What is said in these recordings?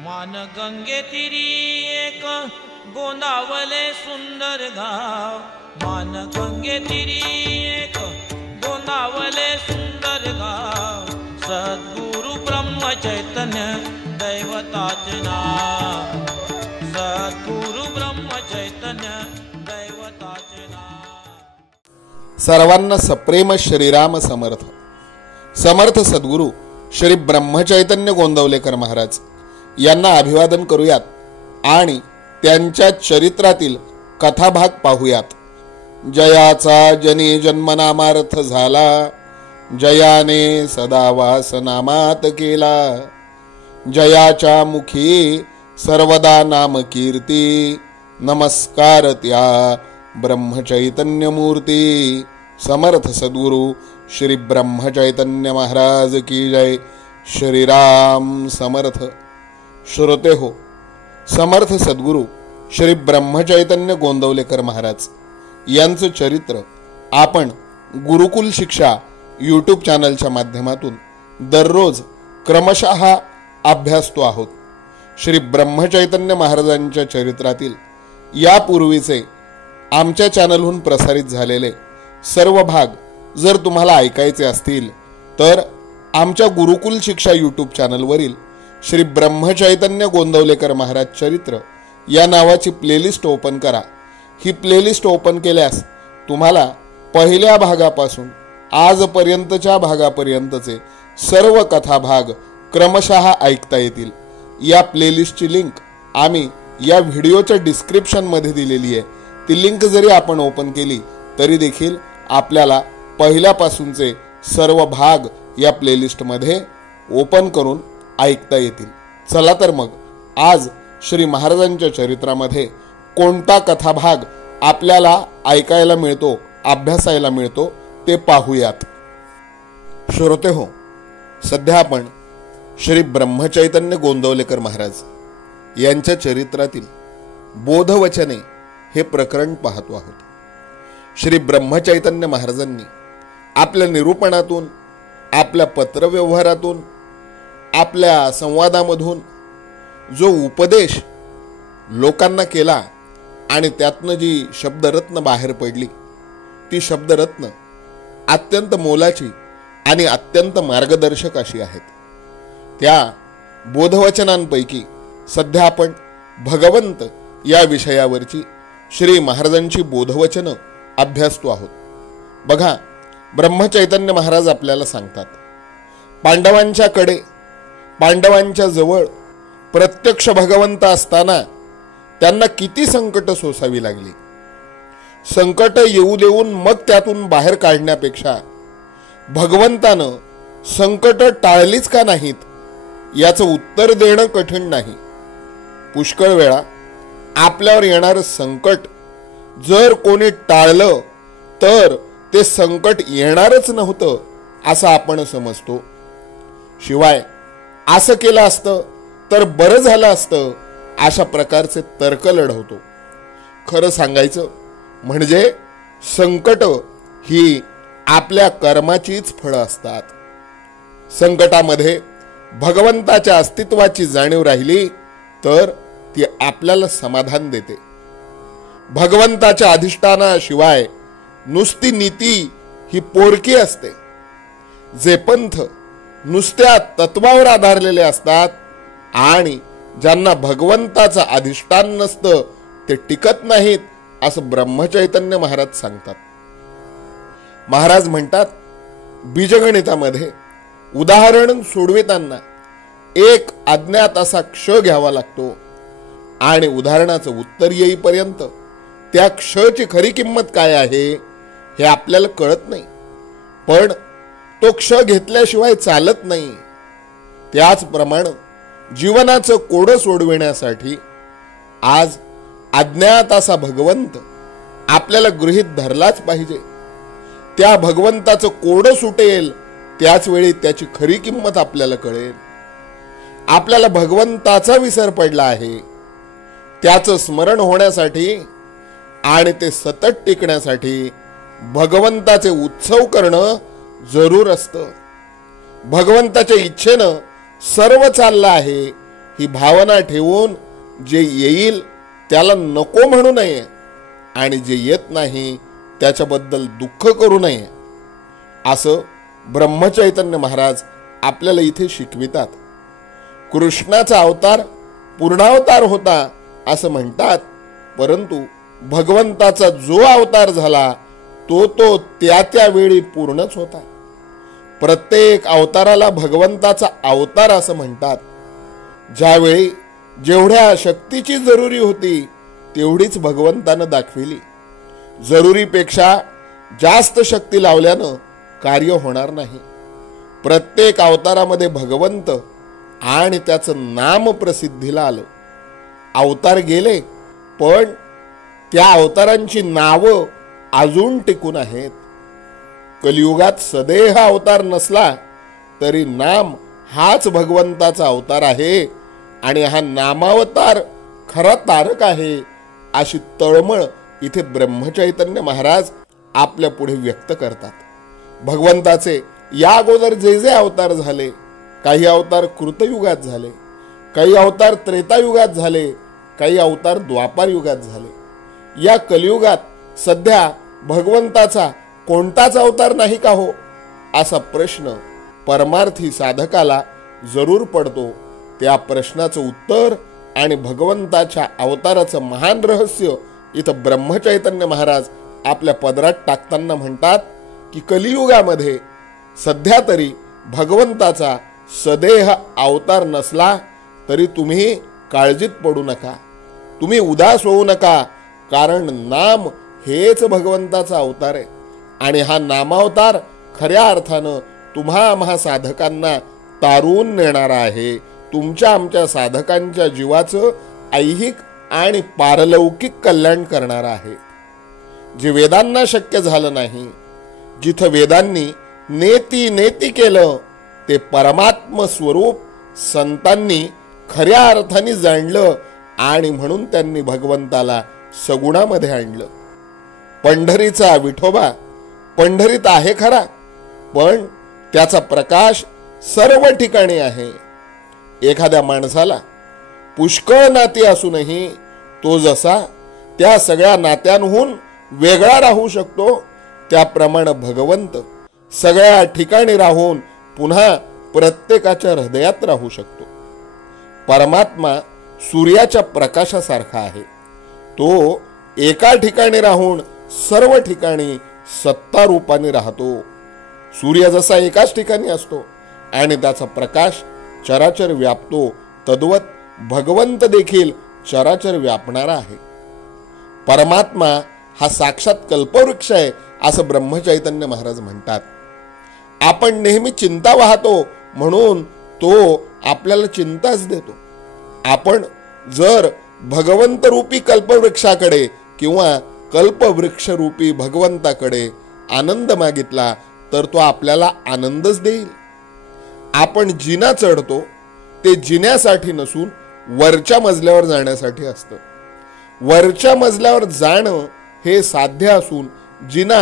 मान गंगे तिरी एक गोंदावले सुंदर गाव, मान गंगे तिरी एक गोंदावले सुंदर गाव, सद्गुरु ब्रह्म चैतन्य दैवताचे नाव, सद्गुरु ब्रह्म चैतन्य दैवताचे नाव। सर्वांना सप्रेम श्रीराम समर्थ। समर्थ सद्गुरु श्री ब्रह्मचैतन्य गोंदवलेकर महाराज यांना अभिवादन करूयात आणि त्यांच्या चरित्रातील कथाभाग पाहूयात। जयाचा जनी जन्मनामार्थ झाला, जयाने सदा वास नामात केला, जयाच्या मुखी सर्वदा नाम कीर्ती, नमस्कार त्या ब्रह्मचैतन्य मूर्ती। समर्थ सद्गुरु श्री ब्रह्मचैतन्य महाराज की जय। श्रीराम समर्थ। श्रोते हो, समर्थ सद्गुरु श्री ब्रह्मचैतन्य गोंदवलेकर महाराज यांचं चरित्र आपण गुरुकुल शिक्षा यूट्यूब चॅनलच्या माध्यमातून दररोज क्रमशः अभ्यासतो आहोत। श्री ब्रह्मचैतन्य महाराजांच्या चरित्रातील यापूर्वीचे आमच्या चॅनलहून प्रसारित झालेले सर्व भाग जर तुम्हाला ऐकायचे असतील तर आमच्या गुरुकुल शिक्षा यूट्यूब चॅनलवरील श्री ब्रह्मचैतन्य गोंदवलेकर महाराज चरित्र या नावाची प्लेलिस्ट ओपन करा। ही प्लेलिस्ट ओपन केल्यास तुम्हाला पहिल्या भागापासून आजपर्यंतच्या भागापर्यंतचे सर्व कथा भाग क्रमशः ऐकता येतील। या प्लेलिस्टची लिंक आम्ही या व्हिडिओच्या डिस्क्रिप्शनमध्ये दिलेली आहे। ती लिंक जरी आपण ओपन केली तरी देखील आपल्याला पहिल्यापासूनचे सर्व भाग या प्लेलिस्टमध्ये ओपन करून ऐकता येतील। चला तर मग आज श्री महाराजांच्या चरित्रामध्ये कोणता कथाभाग आपल्याला ऐकायला मिळतो, अभ्यासायला मिळतो ते पाहूयात। श्रोते हो, सध्या आपण श्री ब्रह्मचैतन्य गोंदवलेकर महाराज यांच्या चरित्रातील बोधवचने हे प्रकरण पाहतो आहोत। श्री ब्रह्मचैतन्य महाराजांनी आपल्या निरूपणातून, आपल्या पत्रव्यवहारातून, आपल्या संवादामधून जो उपदेश लोकांना केला आणि त्यातनं जी शब्दरत्न बाहेर पडली ती शब्दरत्न अत्यंत मोलाची आणि अत्यंत मार्गदर्शक अशी आहेत। त्या बोधवचनांपैकी सध्या आपण भगवंत या विषयावरची श्री महाराजांची बोधवचनं अभ्यासतो आहोत। बघा, ब्रह्मचैतन्य महाराज आपल्याला सांगतात, पांडवांच्या कडे, पांडवांच्या जवळ प्रत्यक्ष भगवंत असताना त्यांना किती संकट सोसावी लागली। संकट येऊ देऊन मग त्यातून बाहेर काढण्यापेक्षा भगवंतानं संकट टाळलीच का नाहीत याचं उत्तर देणं कठीण नाही। पुष्कळ वेळा आपल्यावर येणारं संकट जर कोणी टाळलं तर ते संकट येणारच नव्हतं असं आपण समजतो। शिवाय असं केलं असतं तर बरं झालं असतं अशा प्रकारचे तर्क लढवतो। खरं सांगायचं म्हणजे संकट ही आपल्या कर्माचीच फळं असतात। संकटामध्ये भगवंताच्या अस्तित्वाची जाणीव राहिली तर ती आपल्याला समाधान देते। भगवंताच्या अधिष्ठानाशिवाय नुसती नीती ही पोरकी असते। जे पंथ नुसत्या तत्वावर आधारलेले असतात आणि ज्यांना भगवंताचं अधिष्ठान नसतं ते टिकत नाहीत असं ब्रह्मचैतन्य महाराज सांगतात। महाराज म्हणतात, बीजगणितामध्ये उदाहरण सोडविताना एक अज्ञात असा क्ष घ्यावा लागतो आणि उदाहरणाचं उत्तर येईपर्यंत त्या क्षची खरी किंमत काय आहे हे आपल्याला कळत नाही। पण तो क्ष घेतल्याशिवाय चालत नाही। त्याचप्रमाणे जीवनाचं कोडं सोडविण्यासाठी आज अज्ञात असा भगवंत आपल्याला गृहीत धरलाच पाहिजे। त्या भगवंताचं कोडं सुटेल त्याच वेळी त्याची खरी किंमत आपल्याला कळेल। आपल्याला भगवंताचा विसर पडला आहे, त्याचं स्मरण होण्यासाठी आणि ते सतत टिकण्यासाठी भगवंताचे उत्सव करणं जरूर असतं। भगवंताच्या इच्छेनं सर्व चाललं आहे ही भावना ठेवून जे येईल त्याला नको म्हणू नये आणि जे येत नाही त्याच्याबद्दल दुःख करू नये, असं ब्रह्मचैतन्य महाराज आपल्याला इथे शिकवितात. कृष्णाचा अवतार पूर्णावतार होता असं म्हणतात, परंतु भगवंताचा जो अवतार झाला तो त्या वेळी पूर्णच होता. प्रत्येक अवताराला भगवंताचा अवतार असं म्हणतात. ज्यावेळी जेवढ्या शक्तीची जरुरी होती तेवढीच भगवंतानं दाखविली. जरुरीपेक्षा जास्त शक्ती लावल्यानं कार्य होणार नाही. प्रत्येक अवतारामध्ये भगवंत आणि त्याचं नाम प्रसिद्धीला आलं. अवतार गेले पण त्या अवतारांची नावं अजून टिकून आहेत. कलियुगात सदेह अवतार नसला तरी नाम हाच भगवंताचा अवतार आहे आणि हा नामावतार खरा तारक आहे, अशी तळमळ इथे ब्रह्मचैतन्य महाराज आपल्या पुढे व्यक्त करतात. भगवंताचे या अगोदर जे जे अवतार झाले, काही अवतार कृतयुगात झाले, काही अवतार त्रेतायुगात झाले, काही अवतार द्वापार युगात झाले. या कलियुगात सध्या भगवंताचा कोणताच अवतार नाही का हो, असा प्रश्न परमार्थी साधकाला जरूर पडतो. त्या प्रश्नाचं उत्तर आणि भगवंताच्या अवताराचं महान रहस्य इथं ब्रह्मचैतन्य महाराज आपल्या पदरात टाकताना म्हणतात की कलियुगामध्ये सध्या तरी भगवंताचा सदेह अवतार नसला तरी तुम्ही काळजीत पडू नका, तुम्ही उदास होऊ नका, कारण नाम हेच भगवंताचा अवतार आहे आणि हा नामावतार खऱ्या अर्थानं तुम्हा आम्हा साधकांना तारून नेणारा आहे. तुमच्या आमच्या साधकांच्या जीवाचं ऐहिक आणि पारलौकिक कल्याण करणारा आहे. जे वेदांना शक्य झालं नाही, जिथं वेदांनी नेती नेती केलं, ते परमात्म स्वरूप संतांनी खऱ्या अर्थाने जाणलं आणि म्हणून त्यांनी भगवंताला सगुणामध्ये आणलं. पंढरीचा विठोबा पंढरीत आहे खरा, पण त्याचा प्रकाश सर्व ठिकाणी आहे. एखाद्या माणसाला पुष्कळ नाती असूनही तो जसा त्या सगळ्या नात्यांहून वेगळा राहू शकतो, त्याप्रमाणे भगवंत सगळ्या ठिकाणी राहून पुन्हा प्रत्येकाच्या हृदयात राहू शकतो. परमात्मा सूर्याच्या प्रकाशासारखा आहे. तो एका ठिकाणी राहून सर्व ठिकाणी सत्ता रूपाने राहतो. सूर्य जसा एकाच ठिकाणी असतो आणि त्याचा प्रकाश चराचर व्यापतो, तद्वत भगवंत देखील चराचर व्यापणारा आहे. परमात्मा हा साक्षात कल्पवृक्ष आहे असं ब्रह्मचैतन्य महाराज म्हणतात. आपण नेहमी चिंता वाहतो म्हणून तो आपल्याला चिंताच देतो. आपण जर भगवंत रूपी कल्पवृक्षाकडे किंवा कल्पवृक्ष रूपी भगवंताकडे आनंद मागितला तर तो आपल्याला आनंदच देईल. आपण जिना चढतो ते जिन्यासाठी नसून वरच्या मजल्यावर जाण्यासाठी असतं. वरच्या मजल्यावर जाणं हे साध्य असून जिना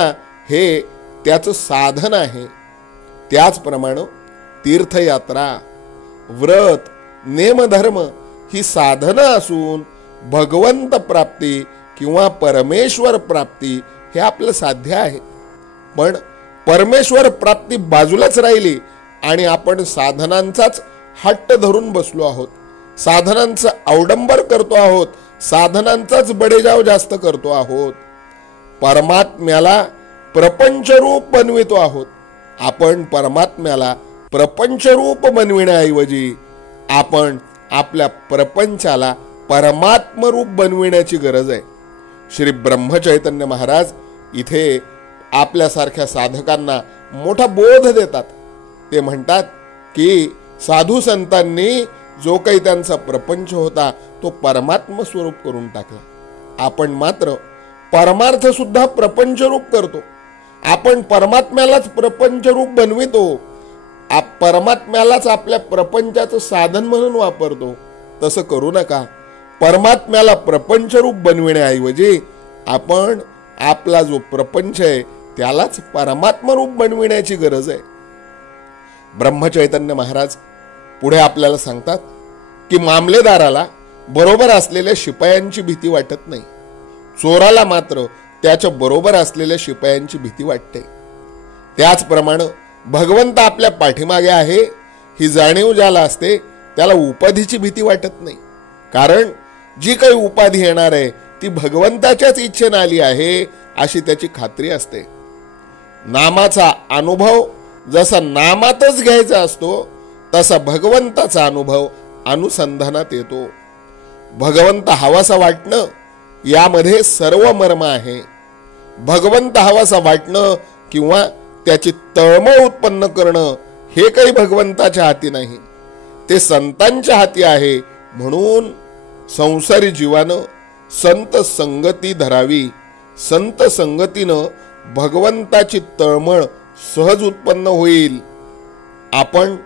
हे त्याचं साधन आहे. त्याचप्रमाणे तीर्थयात्रा, व्रत, नेमधर्म ही साधनं असून भगवंत प्राप्ती किंवा परमेश्वर प्राप्ती हे आपलं साध्य आहे. पण परमेश्वर प्राप्ती बाजूलाच राहिली आणि आपण साधनांचाच हट्ट धरून बसलो आहोत, साधनांचं अवडंबर करतो आहोत, साधनांचाच बडेजाव जास्त करतो आहोत. परमात्म्याला प्रपंचरूप बनवितो आहोत. आपण परमात्म्याला प्रपंचरूप बनविण्याऐवजी आपण आपल्या प्रपंचाला परमात्मरूप बनविण्याची गरज आहे. श्री ब्रह्मचैतन्य महाराज इथे आपल्यासारख्या साधकांना मोठा बोध देतात. ते म्हणतात की साधू संतांनी जो काही त्यांचा प्रपंच होता तो परमात्म स्वरूप करून टाकला. आपण मात्र परमार्थ सुद्धा प्रपंचरूप करतो. आपण परमात्म्यालाच प्रपंचरूप बनवितो, परमात्म्यालाच आपल्या प्रपंचाचं साधन म्हणून वापरतो. तसं करू नका. परमात्म्याला प्रपंचरूप बनविण्याऐवजी आपण आपला जो प्रपंच आहे त्यालाच परमात्मरूप बनविण्याची गरज आहे. ब्रह्मचैतन्य महाराज पुढे आपल्याला सांगतात की मामलेदाराला बरोबर असलेल्या शिपायांची भीती वाटत नाही, चोराला मात्र त्याच्या बरोबर असलेल्या शिपायांची भीती वाटते. त्याचप्रमाणे भगवंत आपल्या पाठीमागे आहे ही जाणीव ज्याला असते त्याला उपाधीची भीती वाटत नाही. कारण जी काही उपाधी येणार आहे ती भगवंताच्याच इच्छेने आली आहे अशी त्याची खात्री असते. नामाचा अनुभव जसा नामातच घ्यायचा असतो तसा भगवंताचा अनुभव अनुसंधानात येतो. भगवंत हवासा वाटणं यामध्ये सर्व मर्म आहे. भगवंत हवासा वाटणं किंवा त्याची तळमळ उत्पन्न करणं हे काही भगवंताच्या हाती नाही, ते संतांच्या हाती आहे. म्हणून संसारी जीवानं संत संगती धरावी. संत संगतीनं भगवंताची तळमळ सहज उत्पन्न होईल. आपण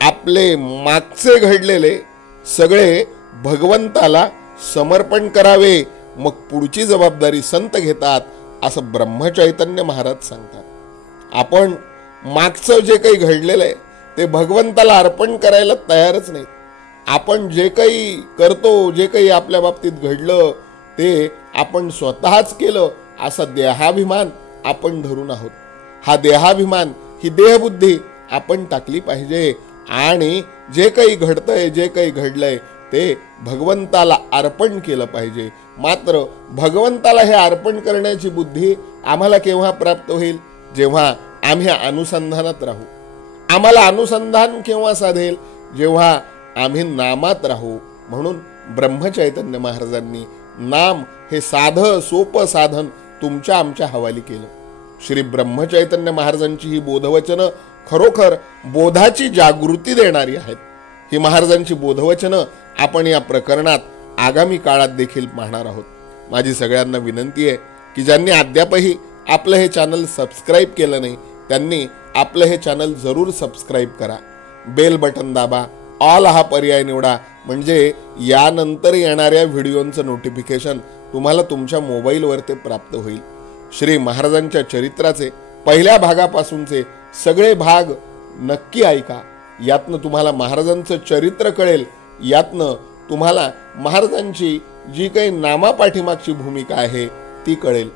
आपले मागचे घडलेले सगळे भगवंताला समर्पण करावे, मग पुढची जबाबदारी संत घेतात असं ब्रह्मचैतन्य महाराज सांगतात. आपण मागचं जे काही घडलेलं आहे ते भगवंताला अर्पण करायला तयारच नाही. आपण जे काही करतो, जे काही आपल्या बाबतीत घडलं ते आपण स्वतःच केलं असा देहाभिमान आपण धरून आहोत. हा देहाभिमान, ही देहबुद्धी आपण टाकली पाहिजे आणि जे काही घडतंय, जे काही घडलंय ते भगवंताला अर्पण केलं पाहिजे. मात्र भगवंताला हे अर्पण करण्याची बुद्धी आम्हाला केव्हा प्राप्त होईल? जेव्हा आम्ही अनुसंधानात राहू. आम्हाला अनुसंधान केव्हा साधेल? जेव्हा आम्ही नामात राहू. म्हणून ब्रह्मचैतन्य महाराजांनी नाम हे साधं सोपं साधन तुमच्या आमच्या हवाली केलं. श्री ब्रह्मचैतन्य महाराजांची ही बोधवचनं खरोखर बोधाची जागृती देणारी आहेत. ही महाराजांची बोधवचनं आपण या प्रकरणात आगामी काळात देखील पाहणार आहोत. माझी सगळ्यांना विनंती आहे की ज्यांनी अद्यापही आपलं हे चॅनल सबस्क्राईब केलं नाही त्यांनी आपलं हे चॅनल जरूर सबस्क्राईब करा. बेल बटन दाबा, ऑल हा पर्याय निवडा, म्हणजे यानंतर येणाऱ्या व्हिडिओचं नोटिफिकेशन तुम्हाला तुमच्या मोबाईलवर ते प्राप्त होईल. श्री महाराजांच्या चरित्राचे पहिल्या भागापासूनचे सगळे भाग नक्की ऐका. यातनं तुम्हाला महाराजांचं चरित्र कळेल. यातनं तुम्हाला महाराजांची जी काही नामापाठीमागची भूमिका आहे ती कळेल.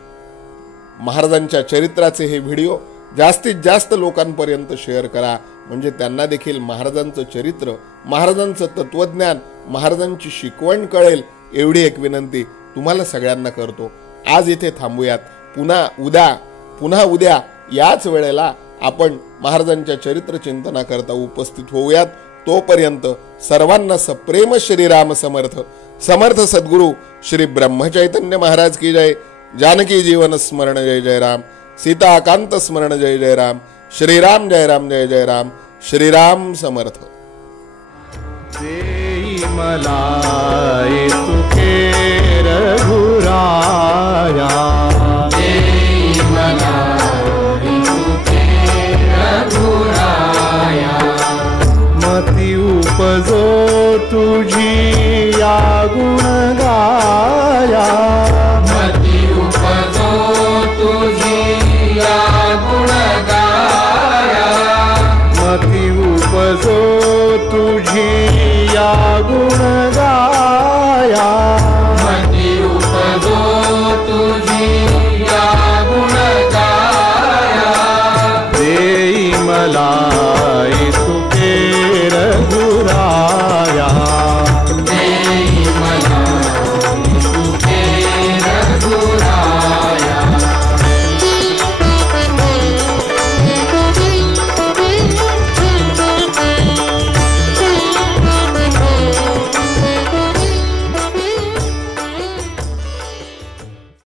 महाराजांच्या चरित्राचे हे व्हिडिओ जास्तीत जास्त लोकांपर्यंत शेअर करा, म्हणजे त्यांना देखील महाराजांचं चरित्र, महाराजांचं तत्वज्ञान, महाराजांची शिकवण कळेल. एवढी एक विनंती तुम्हाला सगळ्यांना करतो. आज इथे थांबूयात. पुन्हा उद्या याच वेळेला आपण महाराजांच्या चरित्र चिंतनाकरता उपस्थित होऊयात. तोपर्यंत सर्वांना सप्रेम श्रीराम समर्थ. समर्थ सद्गुरु श्री ब्रह्मचैतन्य महाराज की जय. जानकी जीवन स्मरण जय जय राम. सीताकांत स्मरण जय जय राम. श्रीराम जय राम जय जय राम. श्रीराम समर्थ. देई मला तुके रघुराया, देई मला तुके रघुराया. मती उपजो तुझी या गुण गाया, मती उपजो तुझी या गुण गाया. मती उपजो तुझी या गुण गाया.